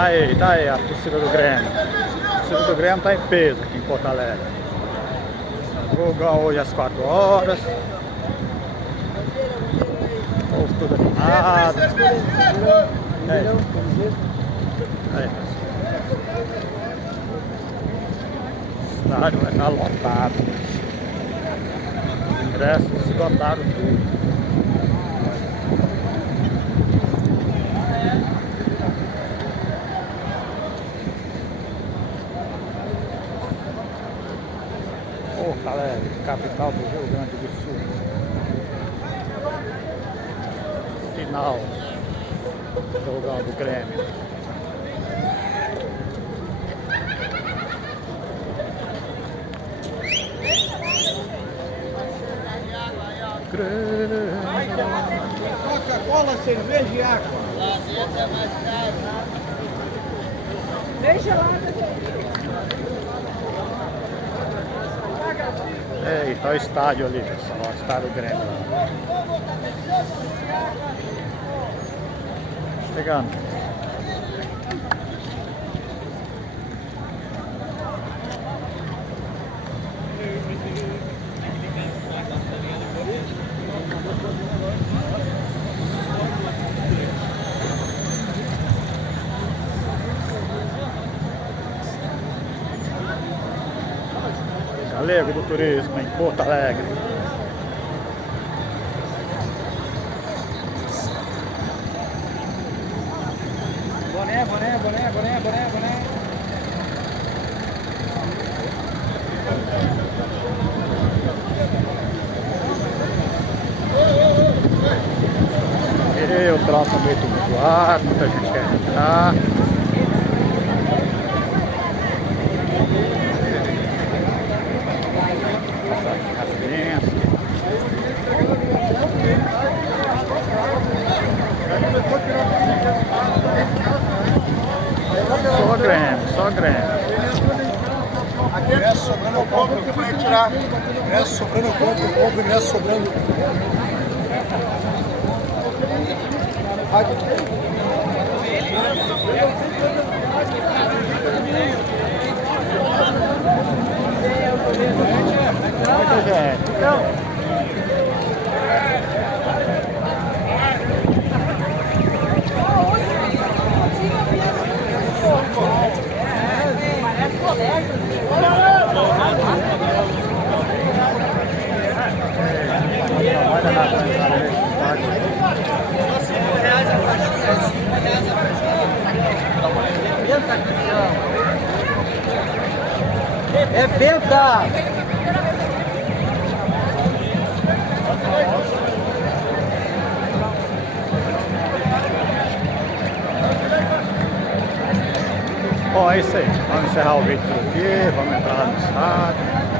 Tá aí a torcida do Grêmio. A torcida do Grêmio tá em peso aqui em Porto Alegre. Jogão hoje às 4 horas. O povo tudo animado. Aí, o estádio vai estar lotado. Os ingressos esgotaram tudo. Porto Alegre, capital do Rio Grande do Sul. Final do jogão do Grêmio. Coca-Cola, cerveja e água. Lá dentro é mais caro. Deixa lá, Eita, olha o estádio ali, pessoal. O estádio do Grêmio. Chegando. Galego do Turismo em Porto Alegre. boné, boné, boné, boné, boné, boné. E o troço meio tumultuado, muita gente quer entrar. Só Grêmio, só Grêmio. Ingresso sobrando, eu compro que vai tirar. Ingresso sobrando, eu compro, ingresso sobrando. Muita gente. Então, É benta! bom, é isso aí. Vamos encerrar o vídeo por aqui. Vamos entrar lá no estádio.